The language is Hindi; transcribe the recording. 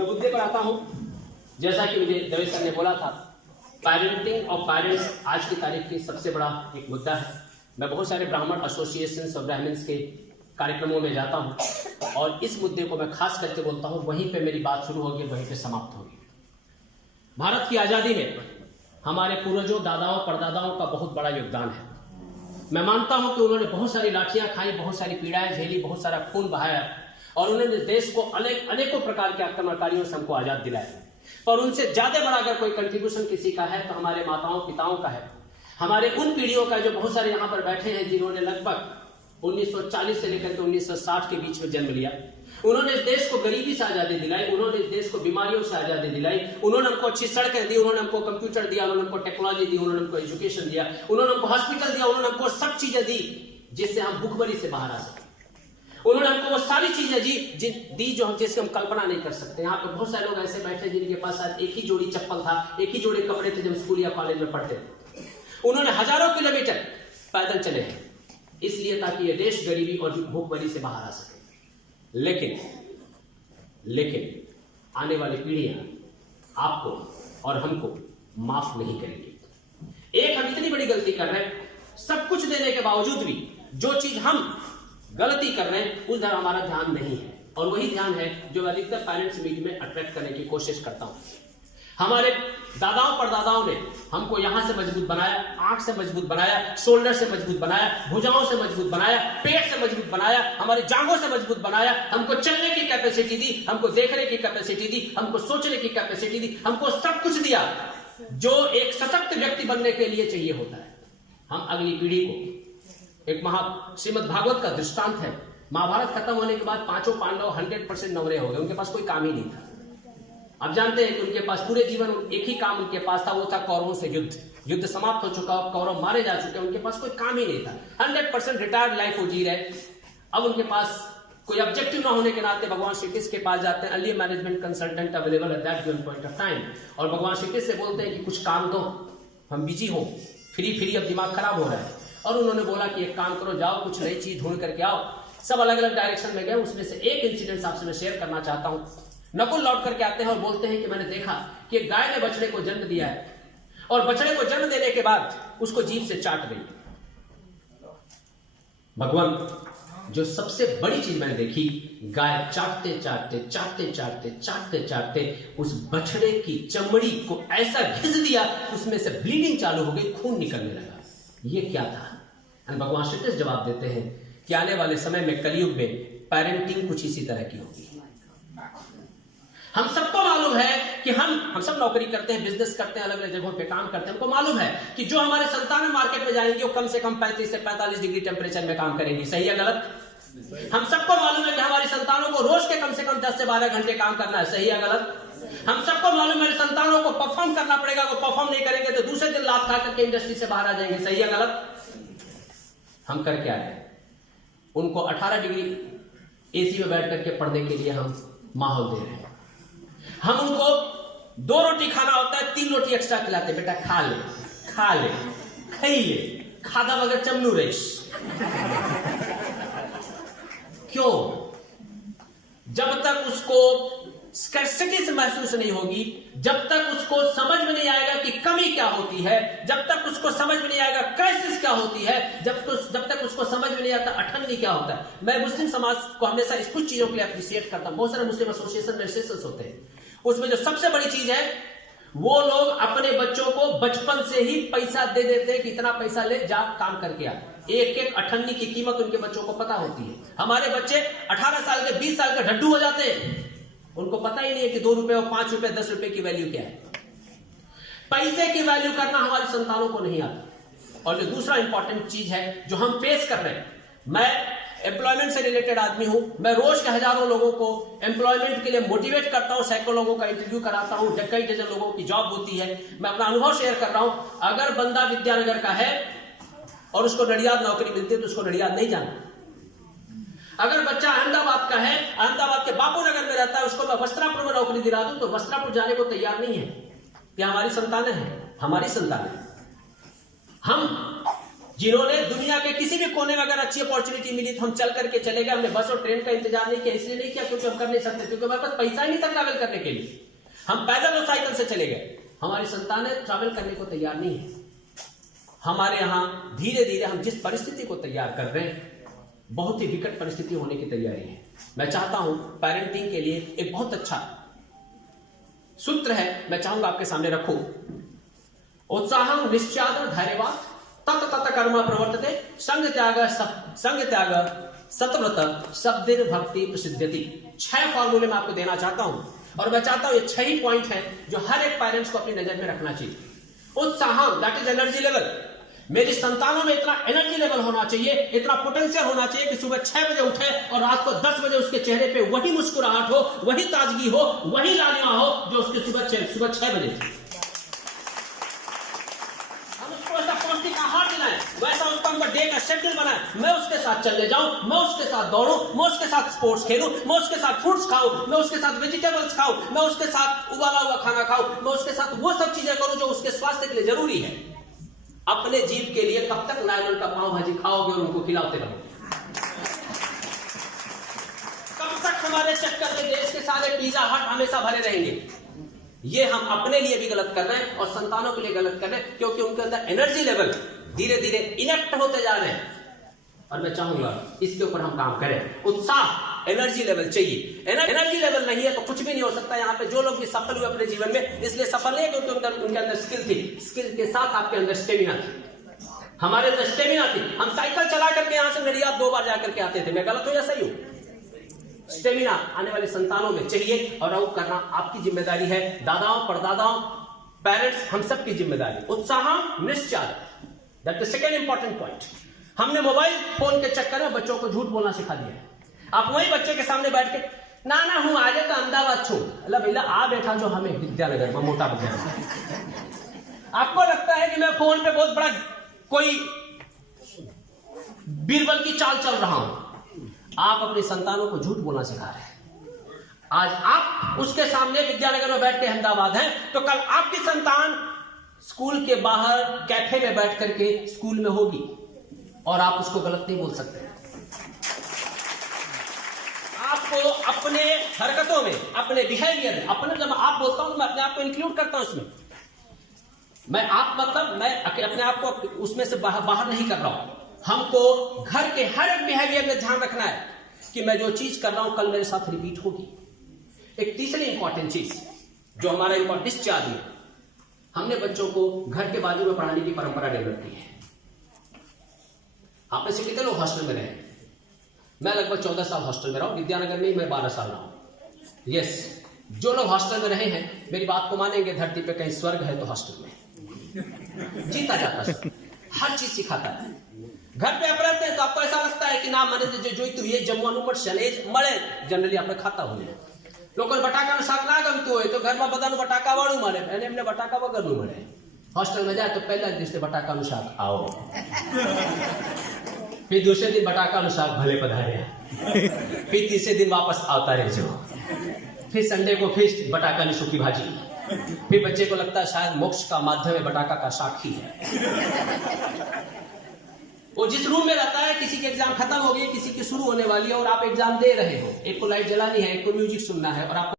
मैं मुद्दे पर आता हूं। जैसा कि मुझे दवे सर ने बोला था, पेरेंटिंग और पेरेंट्स आज की तारीख की सबसे बड़ा एक मुद्दा है। मैं बहुत सारे ब्राह्मण एसोसिएशंस और ब्राह्मण्स के कार्यक्रमों में जाता हूं और इस मुद्दे को मैं खास करके बोलता हूं, वहीं पे मेरी बात शुरू होगी, वहीं पे समाप्त होगी। भारत की आजादी में हमारे पूर्वजों, दादाओं, परदादाओं का बहुत बड़ा योगदान है। मैं मानता हूं कि उन्होंने बहुत सारी लाठियां खाई, बहुत सारी पीड़ाएं झेली, बहुत सारा खून बहाया और उन्होंने देश को अनेकों प्रकार के आक्रमणकारियों से हमको आजाद दिलाया। पर उनसे ज्यादा बड़ा अगर कोई कंट्रीब्यूशन किसी का है तो हमारे माताओं पिताओं का है, हमारे उन पीढ़ियों का जो बहुत सारे यहां पर बैठे हैं, जिन्होंने लगभग 1940 से लेकर के 1960 के बीच में जन्म लिया। उन्होंने इस देश को गरीबी से आजादी दिलाई, उन्होंने इस देश को बीमारियों से आजादी दिलाई, उन्होंने हमको अच्छी सड़कें दी, उन्होंने हमको कंप्यूटर दिया, उन्होंने हमको टेक्नोलॉजी दी, उन्होंने हमको एजुकेशन दिया, उन्होंने हमको हॉस्पिटल दिया, उन्होंने हमको सब चीजें दी जिससे हम भूखमरी से बाहर आ सके। उन्होंने हमको वो सारी चीजें दी जो हम जिसकी हम कल्पना नहीं कर सकते। यहाँ पे बहुत सारे लोग ऐसे बैठे जिनके पास एक ही जोड़ी चप्पल था, एक ही जोड़ी कपड़े थे जब स्कूल या कॉलेज में पढ़ते थे। उन्होंने हजारों किलोमीटर पैदल चले हैं, इसलिए ताकि ये देश गरीबी और भूखमरी से बाहर आ सके। लेकिन आने वाली पीढ़ियां आपको और हमको माफ नहीं करेंगी। एक हम इतनी बड़ी गलती कर रहे हैं, सब कुछ देने के बावजूद भी जो चीज हम गलती कर रहे हैं उस तरफ हमारा ध्यान नहीं है, और वही ध्यान है जो अधिकतर पेरेंट्स मीट में अट्रैक्ट करने की कोशिश करता हूं। हमारे दादाओं परदादाओं ने हमको यहां से मजबूत बनाया, आंख से मजबूत बनाया, शोल्डर से मजबूत बनाया, भुजाओं से मजबूत बनाया, पेट से मजबूत बनाया, हमारी जांघों से मजबूत बनाया, हमको चलने की कैपेसिटी दी, हमको देखने की कैपेसिटी दी, हमको सोचने की कैपेसिटी दी, हमको सब कुछ दिया जो एक सशक्त व्यक्ति बनने के लिए चाहिए होता है। हम अगली पीढ़ी को एक श्रीमद् भागवत का दृष्टांत है। महाभारत खत्म होने के बाद पांचों पांडव 100% नवरे हो गए, उनके पास कोई काम ही नहीं था। अब जानते हैं कि उनके पास पूरे जीवन एक ही काम उनके पास था, वो था कौरवों से युद्ध समाप्त हो चुका, कौरव मारे जा चुके, उनके पास कोई काम ही नहीं था। 100% रिटायर्ड लाइफ वो जी रहे। अब उनके पास कोई ऑब्जेक्टिव ना होने के नाते भगवान श्री कृष्ण के पास जाते हैं, early management consultant available at that given point of time, और भगवान श्री कृष्ण से बोलते हैं कि कुछ काम दो, हम बिजी हो, फ्री अब दिमाग खराब हो रहा है। और उन्होंने बोला कि एक काम करो, जाओ कुछ नई चीज ढूंढ करके आओ। सब अलग अलग डायरेक्शन में गए। उसमें से एक इंसिडेंट आपसे मैं शेयर करना चाहता हूं। नकुल लौट करके आते हैं और बोलते हैं कि मैंने देखा कि एक गाय ने बछड़े को जन्म दिया है और बछड़े को जन्म देने के बाद उसको जीभ से चाट गई। भगवान, जो सबसे बड़ी चीज मैंने देखी, गाय चाटते चाटते उस बछड़े की चमड़ी को ऐसा घिस दिया, उसमें से ब्लीडिंग चालू हो गई, खून निकलने लगा। ये क्या था? भगवान श्री कृष्ण जवाब देते हैं कि आने वाले समय में कलयुग में पेरेंटिंग कुछ इसी तरह की होगी। हम सबको मालूम है कि हम सब नौकरी करते हैं, बिजनेस करते हैं, अलग अलग जगहों पे काम करते हैं। हमको मालूम है कि जो हमारे संतान मार्केट में जाएंगे वो कम से कम 35 से 45 डिग्री टेम्परेचर में काम करेंगी। सही है गलत? हम सबको मालूम है कि हमारी संतानों को रोज के कम से कम 10 से 12 घंटे काम करना है। सही है गलत? हम सबको मालूम है संतानों को परफॉर्म करना पड़ेगा, वो परफॉर्म नहीं करेंगे तो दूसरे दिन लात खा करके इंडस्ट्री से बाहर आ जाएंगे। सही है गलत? हम कर क्या है? उनको 18 डिग्री एसी में बैठ करके पढ़ने के लिए हम माहौल दे रहे हैं। हम उनको 2 रोटी खाना होता है, 3 रोटी एक्स्ट्रा खिलाते, बेटा खा ले खाई ले, खादा बगैर चमनू रेस। क्यों? जब तक उसको स्कैर्सिटी से महसूस नहीं होगी, जब तक उसको समझ में नहीं आएगा कि कमी क्या होती है, जब तक उसको समझ में नहीं आएगा क्राइसिस क्या होती है, जब तक उसको समझ में नहीं आता अठन्नी क्या होता है। मैं मुस्लिम समाज को हमेशा इस कुछ चीजों के लिए अप्रिशिएट करता हूं। बहुत सारे मुस्लिम एसोसिएशन में सेशंस होते हैं, उसमें जो सबसे बड़ी चीज है, वो लोग अपने बच्चों को बचपन से ही पैसा दे देते हैं कि इतना पैसा ले जा काम करके आ। एक अठन्नी की कीमत उनके बच्चों को पता होती है। हमारे बच्चे 18 साल के 20 साल के ढड्डू हो जाते हैं, उनको पता ही नहीं है कि 2 रुपए और 5 रुपए 10 रुपए की वैल्यू क्या है। पैसे की वैल्यू करना हमारी संतानों को नहीं आता। और जो दूसरा इंपॉर्टेंट चीज है जो हम फेस कर रहे हैं, मैं एम्प्लॉयमेंट से रिलेटेड आदमी हूं, मैं रोज के हजारों लोगों को एम्प्लॉयमेंट के लिए मोटिवेट करता हूं, सैकड़ों लोगों का इंटरव्यू कराता हूं, कई डजन लोगों की जॉब होती है। मैं अपना अनुभव शेयर कर रहा हूं। अगर बंदा विद्यानगर का है और उसको नडियाद नौकरी मिलती है तो उसको नडियाद नहीं जाना। अगर बच्चा अहमदाबाद का है, अहमदाबाद के बापू नगर में रहता है, उसको मैं वस्त्रापुर में नौकरी दिला दूं तो वस्त्रापुर जाने को तैयार नहीं है। ये हमारी संतानें हैं, हमारी संतानें। हम जिन्होंने दुनिया के किसी भी कोने में अगर अच्छी अपॉर्चुनिटी मिली तो हम चल करके चले गए। हमने बस और ट्रेन का इंतजार नहीं किया, इसलिए नहीं किया क्योंकि हम कर नहीं सकते, क्योंकि हमारे पास पैसा ही नहीं था ट्रैवल करने के लिए। हम पैदल और साइकिल से चले गए। हमारी संतानें ट्रैवल करने को तैयार नहीं है। हमारे यहां धीरे धीरे हम जिस परिस्थिति को तैयार कर रहे हैं, बहुत ही विकट परिस्थिति होने की तैयारी है। मैं चाहता हूं पेरेंटिंग के लिए एक बहुत अच्छा सूत्र है, मैं चाहूंगा आपके सामने रखूं। उत्साहं निश्चाद धैर्यवाद तत तत कर्म प्रवर्तते संग त्याग सतव्रत शब्दिर भक्ति प्रसिद्ध्यति। 6 फॉर्मूले मैं आपको देना चाहता हूं, और मैं चाहता हूं ये 6 ही पॉइंट हैं जो हर एक पेरेंट्स को अपनी नजर में रखना चाहिए। उत्साहं, दैट इज एनर्जी लेवल। मेरी संतानों में इतना एनर्जी लेवल होना चाहिए, इतना पोटेंशियल होना चाहिए कि सुबह 6 बजे उठे और रात को 10 बजे उसके चेहरे पे वही मुस्कुराहट हो, वही ताजगी हो, वही लालिमा हो जो उसके सुबह 6 बजे थी। हम उसको ऐसा पौष्टिक आहार दिलाएं, वैसा उसका हम डे का शेड्यूल बनाएं। मैं उसके साथ चलने जाऊं, मैं उसके साथ दौड़ूं, मैं उसके साथ स्पोर्ट्स खेलूं, मैं उसके साथ फ्रूट्स खाऊं, मैं उसके साथ वेजिटेबल्स खाऊं, मैं उसके साथ उबाला हुआ खाना खाऊं, मैं उसके साथ वो सब चीजें करूं जो उसके स्वास्थ्य के लिए जरूरी है। अपने जीव के लिए कब तक नायलॉन का पाव भाजी खाओगे और उनको खिलाते रहोगे? कब तक हमारे चक्कर में देश के सारे पिज्जा हट हमेशा भरे रहेंगे? ये हम अपने लिए भी गलत कर रहे हैं और संतानों के लिए गलत कर रहे हैं, क्योंकि उनके अंदर एनर्जी लेवल धीरे धीरे इनेक्ट होते जा रहे हैं। और मैं चाहूंगा इसके ऊपर हम काम करें। उत्साह, एनर्जी लेवल चाहिए। एनर्जी लेवल नहीं है तो कुछ भी नहीं हो सकता। यहाँ पे जो लोग भी सफल हुए अपने जीवन में, इसलिए सफल नहीं क्योंकि उनके अंदर स्किल थी, स्किल के साथ आपके अंदर स्टेमिना थी। हमारे अंदर स्टेमिना थी। हम साइकिल चला करके यहाँ से नडियाद 2 बार जाकर के आते थे। मैं गलत हूं या सही हूं? स्टेमिना आने वाले संतानों में चाहिए, और वो करना आपकी जिम्मेदारी है। दादाओं, परदादाओं, पेरेंट्स, हम सबकी जिम्मेदारी। उत्साह निश्चय, that is second important point. हमने मोबाइल फोन के चक्कर में बच्चों को झूठ बोलना सिखा दिया। आप वही बच्चे के सामने बैठ के ना हूं आज तो अहमदाबाद छू, अल्लाह भैया आ बैठा जो हमें विद्यानगर में मोटा विद्यानगर। आपको लगता है कि मैं फोन पे बहुत बड़ा कोई बीरबल की चाल चल रहा हूं। आप अपने संतानों को झूठ बोलना सिखा रहे हैं। आज आप उसके सामने विद्यानगर में बैठ के अहमदाबाद हैं, तो कल आपकी संतान स्कूल के बाहर कैफे में बैठ करके स्कूल में होगी, और आप उसको गलत नहीं बोल सकते। आपको अपने हरकतों में, अपने बिहेवियर में, अपने, जब आप बोलता हूं तो मैं अपने आप को इंक्लूड करता हूं उसमें। मैं आप मतलब मैं अपने आप को उसमें से बाहर नहीं कर रहा हूं। हमको घर के हर एक बिहेवियर में ध्यान रखना है कि मैं जो चीज कर रहा हूं कल मेरे साथ रिपीट होगी। एक तीसरी इंपॉर्टेंट चीज जो हमारा इंपॉर्टेंट चाहिए, हमने बच्चों को घर के बाजू में पढ़ाने की परंपरा डेवलप की है। आपने से कितने लोग हॉस्टल में रहे? मैं लगभग 14 साल हॉस्टल में रहा हूं। विद्यानगर में मैं 12 साल रहा हूं। यस, जो लोग हॉस्टल में रहे हैं मेरी बात को मानेंगे, धरती पे कहीं स्वर्ग है तो हॉस्टल में जीता जाता है, हर चीज सिखाता है। घर पे आप रहते हैं तो आपको ऐसा लगता है कि ना मने जो ये जमवानों पर शनेज मरे जनरली आपने खाता हुए लोग बटाका शाक ना गमतु हो तो घर में बधानु बटाका वाळू मरे અને એમને બટાકા વગરનું મળે। हॉस्टल में जाए तो पहला दिन बटाका नु शाक आओ, फिर दूसरे दिन बटाका नु शाक भले पधारे, फिर तीसरे दिन वापस आवता रह जाओ, फिर संडे को फिर बटाका नु सूखी भाजी, फिर बच्चे को लगता है शायद मोक्ष का माध्यम है बटाका का शाक ही है। वो जिस रूम में रहता है, किसी की एग्जाम खत्म हो गई, किसी की शुरू होने वाली है और आप एग्जाम दे रहे हो, एक को लाइट जलानी है, एक को म्यूजिक सुनना है और आप